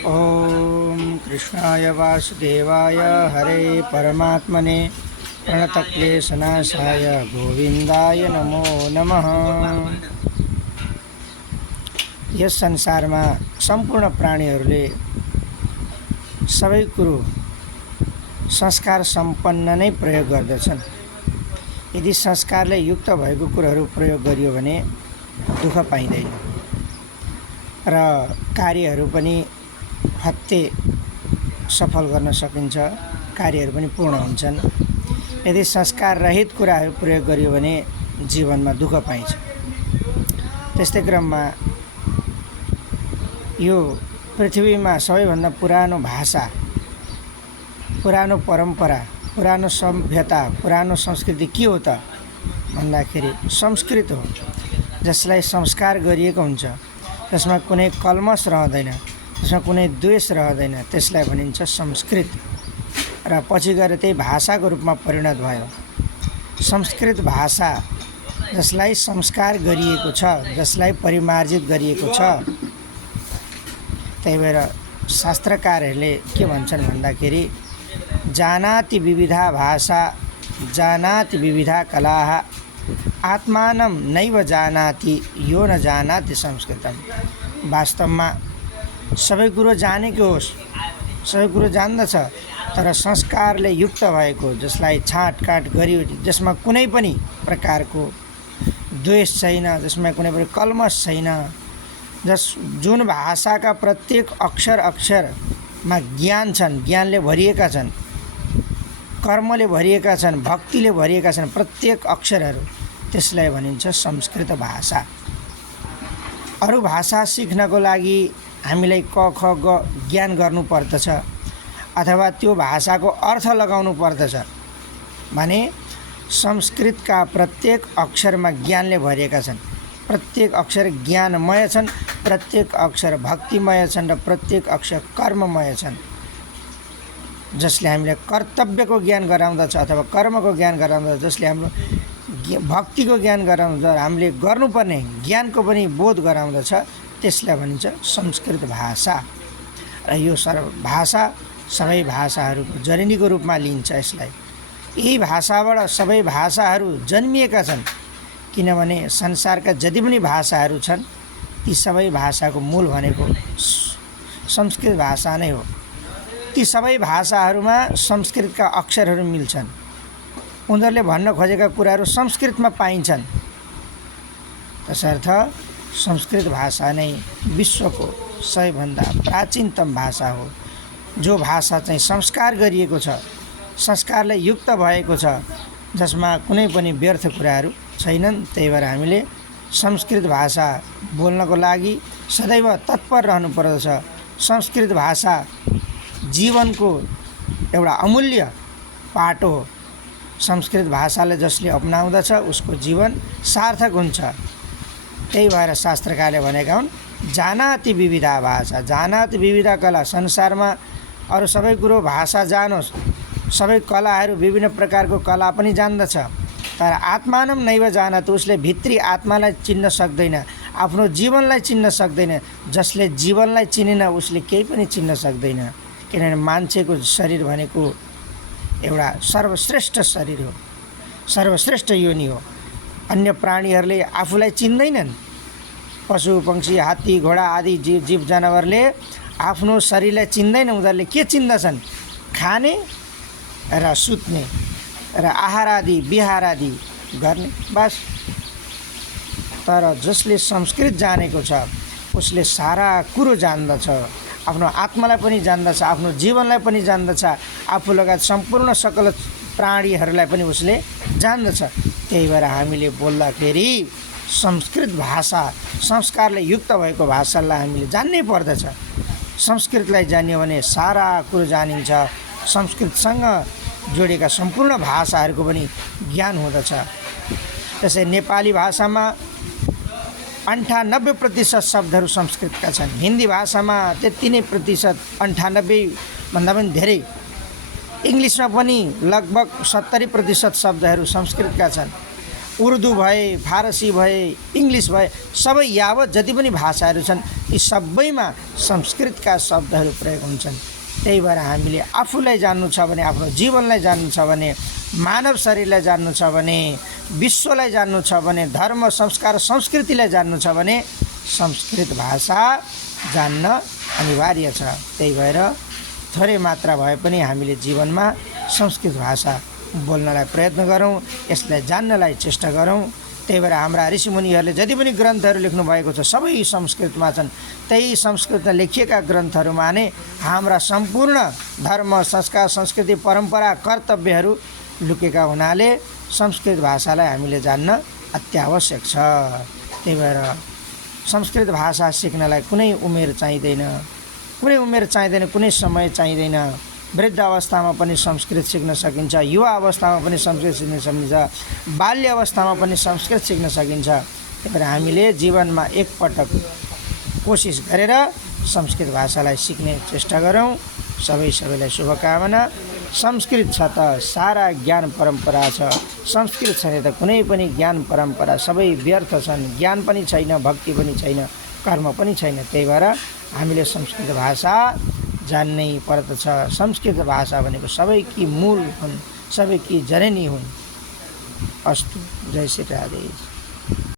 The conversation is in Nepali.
ओम कृष्णाय वासुदेवाय हरे परमात्मने प्रणतक्लेशनाशाय गोविन्दाय नमो नमः। यस संसारमा सम्पूर्ण प्राणीहरूले सबै कुरो संस्कार सम्पन्न नै प्रयोग गर्दछन्। यदि संस्कारले युक्त भएको कुराहरू प्रयोग गरियो भने दुःख पाइँदैन र कार्यहरू पनि फत्ते सफल गर्न सकिन्छ, कार्यहरू पनि पूर्ण हुन्छन्। यदि संस्कार रहित कुराहरू प्रयोग गरियो भने जीवनमा दुःख पाइन्छ। त्यस्तै क्रममा यो पृथ्वीमा सबैभन्दा पुरानो भाषा, पुरानो परम्परा, पुरानो सभ्यता, पुरानो संस्कृति के हो त भन्दाखेरि संस्कृत हो, जसलाई संस्कार गरिएको हुन्छ, जसमा कुनै कल्मस रहँदैन, जसमा कुनै द्वेष रहँदैन, त्यसलाई भनिन्छ संस्कृत। र पछि गएर त्यही भाषाको रूपमा परिणत भयो। संस्कृत भाषा जसलाई संस्कार गरिएको छ, जसलाई परिमार्जित गरिएको छ। त्यही भएर शास्त्रकारहरूले के भन्छन् भन्दाखेरि जानाति विविधा भाषा जानाति विविधा कलाः आत्मानं नैव जानाति यो न जानाति संस्कृतम। वास्तवमा सबै कुरो जानेको होस्, सबै कुरो जान्दछ, तर संस्कारले युक्त भएको, जसलाई छाँटकाट गरियो, जसमा कुनै पनि प्रकारको द्वेष छैन, जसमा कुनै पनि कल्मस छैन, जुन भाषाका प्रत्येक अक्षर अक्षरमा ज्ञान छन्, ज्ञानले भरिएका छन्, कर्मले भरिएका छन्, भक्तिले भरिएका छन् प्रत्येक अक्षरहरू, त्यसलाई भनिन्छ संस्कृत भाषा। अरू भाषा सिक्नको लागि हामीलाई क ख ग ज्ञान गर्नु पर्दछ अथवा त्यो भाषाको अर्थ लगाउनु पर्दछ भने संस्कृतका प्रत्येक अक्षरमा ज्ञानले भरिएका छन्। प्रत्येक अक्षर ज्ञानमय छन्, प्रत्येक अक्षर भक्तिमय छन् र प्रत्येक अक्षर कर्ममय छन्, जसले हामीलाई कर्तव्यको ज्ञान गराउँदछ अथवा कर्मको ज्ञान गराउँदछ, जसले हाम्रो भक्तिको ज्ञान गराउँदछ, हामीले गर्नुपर्ने ज्ञानको पनि बोध गराउँदछ, त्यसलाई भनिन्छ संस्कृत भाषा। र यो भाषा सबै भाषाहरूको जननीको रूपमा लिन्छ यसलाई। यही भाषाबाट सबै भाषाहरू जन्मिएका छन्, किनभने संसारका जति पनि भाषाहरू छन् ती सबै भाषाको मूल भनेको संस्कृत भाषा नै हो। ती सबै भाषाहरूमा संस्कृतका अक्षरहरू मिल्छन्, उनीहरूले भन्न खोजेका कुराहरू संस्कृतमा पाइन्छन्। तसर्थ संस्कृत भाषा नै विश्वको सबैभन्दा प्राचीनतम भाषा हो, जो भाषा चाहिँ संस्कार गरिएको छ, संस्कारले युक्त भएको छ, जसमा कुनै पनि व्यर्थ कुराहरू छैनन्। त्यही भएर हामीले संस्कृत भाषा बोल्नको लागि सदैव तत्पर रहनु पर्दछ। संस्कृत भाषा जीवनको एउटा अमूल्य पाटो हो। संस्कृत भाषालाई जसले अपनाउँदछ उसको जीवन सार्थक हुन्छ। त्यही भएर शास्त्रकारले भनेका हुन् जानाति विविधा भाषा जानाति विविधा कला। संसारमा अरू सबै कुरो भाषा जानोस्, सबै कलाहरू विभिन्न प्रकारको कला पनि जान्दछ, तर आत्मानं नैव जानाति, उसले भित्री आत्मालाई चिन्न सक्दैन, आफ्नो जीवनलाई चिन्न सक्दैन। जसले जीवनलाई चिनेन उसले केही पनि चिन्न सक्दैन, किनभने मान्छेको शरीर भनेको एउटा सर्वश्रेष्ठ शरीर हो, सर्वश्रेष्ठ योनि हो। अन्य प्राणीहरूले आफूलाई चिन्दैनन्। पशु पक्षी हात्ती घोडा आदि जीव जनावरले आफ्नो शरीरलाई चिन्दैन। उनीहरूले के चिन्दछन्? खाने र सुत्ने र आहार आदि विहार आदि गर्ने, बस। तर जसले संस्कृत जानेको छ उसले सारा कुरो जान्दछ, आफ्नो आत्मालाई पनि जान्दछ, आफ्नो जीवनलाई पनि जान्दछ, आफू लगायत सम्पूर्ण सकल प्राणीहरूलाई पनि उसले जान्दछ। त्यही भएर हामीले बोल्दाखेरि संस्कृत भाषा, संस्कारले युक्त भएको भाषालाई हामीले जान्नै पर्दछ। संस्कृतलाई जान्यो भने सारा कुरो जानिन्छ। संस्कृतसँग जोडिएका सम्पूर्ण भाषाहरूको पनि ज्ञान हुँदछ। त्यसै नेपाली भाषामा 98% शब्दहरू संस्कृतका छन्। हिन्दी भाषामा त्यति नै प्रतिशत, 98 भन्दा पनि धेरै। इङ्ग्लिसमा पनि लगभग 70% शब्दहरू संस्कृतका छन्। उर्दू भए, फारसी भए, इङ्ग्लिस भए, सबै यावत जति पनि भाषाहरू छन् यी सबैमा संस्कृतका शब्दहरू प्रयोग हुन्छन्। त्यही भएर हामीले आफूलाई जान्नु छ भने, आफ्नो जीवनलाई जान्नु छ भने, मानव शरीरलाई जान्नु छ भने, विश्वलाई जान्नु छ भने, धर्म संस्कार संस्कृतिलाई जान्नु छ भने संस्कृत भाषा जान्न अनिवार्य छ। त्यही भएर थोरै मात्रा भए पनि हामीले जीवनमा संस्कृत भाषा बोल्नलाई प्रयत्न गरौँ, यसलाई जान्नलाई चेष्टा गरौँ। त्यही भएर हाम्रा ऋषिमुनिहरूले जति पनि ग्रन्थहरू लेख्नु भएको छ सबै संस्कृतमा छन्। त्यही संस्कृतमा लेखिएका ग्रन्थहरूमा नै हाम्रा सम्पूर्ण धर्म संस्कार संस्कृति परम्परा कर्तव्यहरू लुकेका हुनाले संस्कृत भाषालाई हामीले जान्न अत्यावश्यक छ। त्यही भएर संस्कृत भाषा सिक्नलाई कुनै उमेर चाहिँदैन, कुनै समय चाहिँदैन। वृद्ध अवस्थामा पनि संस्कृत सिक्न सकिन्छ, युवा अवस्थामा पनि संस्कृत सिक्न सकिन्छ, बाल्य अवस्थामा पनि संस्कृत सिक्न सकिन्छ। त्यही भएर हामीले जीवनमा एकपटक कोसिस गरेर संस्कृत भाषालाई सिक्ने चेष्टा गरौँ। सबैलाई शुभकामना। संस्कृत छ त सारा ज्ञान परम्परा छ, संस्कृत छैन त कुनै पनि ज्ञान परम्परा सबै व्यर्थ छन्। ज्ञान पनि छैन, भक्ति पनि छैन, कर्म पनि छैन। त्यही भएर हामीले संस्कृत भाषा जान्नै पर्दछ। संस्कृत भाषा भनेको सबैकी मूल हुन्, सबैकी जननी हुन्। अस्तु, जय श्री राधे।